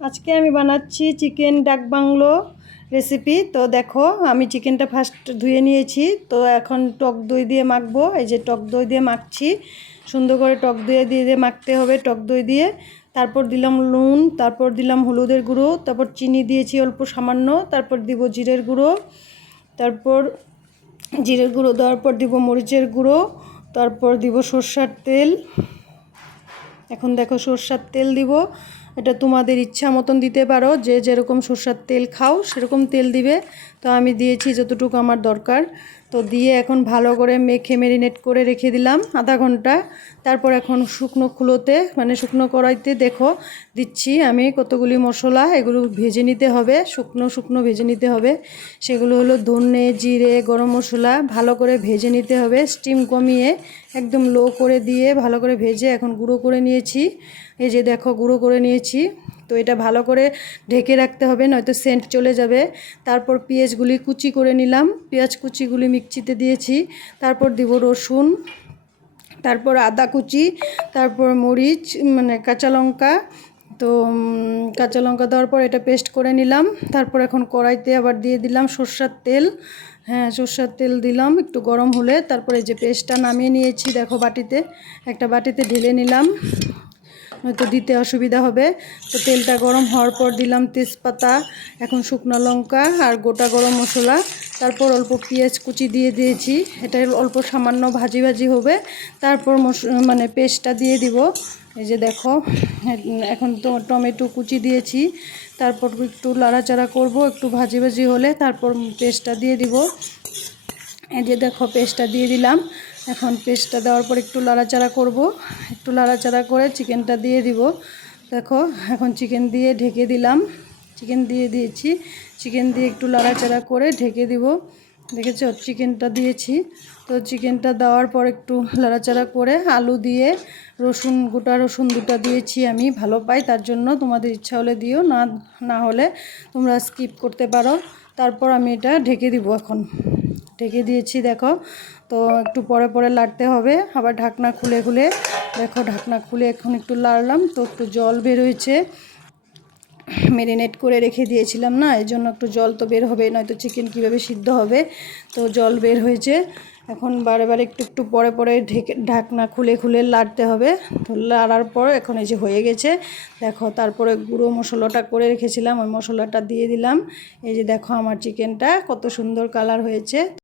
আজকে আমি বানাচ্ছি চিকেন ডাক বাংলো রেসিপি। তো দেখো, আমি চিকেনটা ফার্স্ট ধুয়ে নিয়েছি। তো এখন টক দই দিয়ে মাখবো। এই যে টক দই দিয়ে মাখছি, সুন্দর করে টক দই দিয়ে মাখতে হবে। টক দই দিয়ে তারপর দিলাম নুন, তারপর দিলাম হলুদের গুঁড়ো, তারপর চিনি দিয়েছি অল্প সামান্য, তারপর দিব জিরের গুঁড়ো, তারপর জিরের গুঁড়ো দেওয়ার পর দিব মরিচের গুঁড়ো, তারপর দিব সরষের তেল। এখন দেখো সরষের তেল দিব, এটা তোমাদের ইচ্ছা মতন দিতে পারো, যে যেরকম সরষের তেল খাও সেরকম তেল দিবে। তো আমি দিয়েছি যতটুকু আমার দরকার। তো দিয়ে এখন ভালো করে মেখে ম্যারিনেট করে রেখে দিলাম আধা ঘন্টা। তারপর এখন শুকনো খুলোতে মানে শুকনো কড়াইতে দেখো দিচ্ছি আমি কতগুলি মশলা, এগুলো ভেজে নিতে হবে, শুকনো শুকনো ভেজে নিতে হবে। সেগুলো হলো ধনে, জিরে, গরম মশলা ভালো করে ভেজে নিতে হবে, স্টিম কমিয়ে একদম লো করে দিয়ে ভালো করে ভেজে এখন গুঁড়ো করে নিয়েছি। এই যে দেখো গুঁড়ো করে নিয়েছি। তো এটা ভালো করে ঢেকে রাখতে হবে, নয়তো সেন্ট চলে যাবে। তারপর পেঁয়াজগুলি কুচি করে নিলাম, পেঁয়াজ কুচিগুলি মিক্সিতে দিয়েছি। তারপর দিব রসুন, তারপর আদা কুচি, তারপর মরিচ মানে কাঁচা লঙ্কা। তো কাঁচা লঙ্কা দেওয়ার পর এটা পেস্ট করে নিলাম। তারপর এখন কড়াইতে আবার দিয়ে দিলাম সরষের তেল। হ্যাঁ, সরষের তেল দিলাম একটু গরম হলে। তারপরে যে পেস্টটা নামিয়ে নিয়েছি দেখো বাটিতে, একটা বাটিতে ঢেলে নিলাম, নয়তো দিতে অসুবিধা হবে। তো তেলটা গরম হওয়ার পর দিলাম তেজপাতা, এখন শুকনো লঙ্কা আর গোটা গরম মশলা। তারপর অল্প পেঁয়াজ কুচি দিয়ে দিয়েছি, এটা অল্প সামান্য ভাজি ভাজি হবে। তারপর মানে পেস্টটা দিয়ে দিব। এই যে দেখো, এখন তো টমেটো কুচি দিয়েছি। তারপর একটু নাড়াচাড়া করব, একটু ভাজি ভাজি হলে তারপর পেস্টটা দিয়ে দিব। এই যে দেখো পেস্টটা দিয়ে দিলাম। এখন পেস্টটা দেওয়ার পর একটু নাড়াচাড়া করব, একটু নাড়াচাড়া করে চিকেনটা দিয়ে দিব। দেখো এখন চিকেন দিয়ে ঢেকে দিলাম, চিকেন দিয়ে দিয়েছি। চিকেন দিয়ে একটু নাড়াচাড়া করে ঢেকে দিব। দেখেছো চিকেনটা দিয়েছি। তো চিকেনটা দেওয়ার পর একটু নাড়াচাড়া করে আলু দিয়ে রসুন, গোটা রসুন দুটো দিয়েছি, আমি ভালো পাই তার জন্য, তোমাদের ইচ্ছা হলে দিও, না না হলে তোমরা স্কিপ করতে পারো। তারপর আমি এটা ঢেকে দিব, এখন ঢেকে দিয়েছি দেখো। তো একটু পরে পরে লাড়তে হবে, আবার ঢাকনা খুলে খুলে। দেখো ঢাকনা খুলে এখন একটু লাড়লাম, তো একটু জল বের হয়েছে, ম্যারিনেট করে রেখে দিয়েছিলাম না, এই জন্য একটু জল তো বের হবে, নয়তো চিকেন কীভাবে সিদ্ধ হবে। তো জল বের হয়েছে, এখন বারে বারে একটু একটু পরে পরে ঢাকনা খুলে খুলে লাড়তে হবে। তো লাড়ার পর এখন এই যে হয়ে গেছে দেখো। তারপরে গুঁড়ো মশলাটা করে রেখেছিলাম, ওই মশলাটা দিয়ে দিলাম। এই যে দেখো আমার চিকেনটা কত সুন্দর কালার হয়েছে।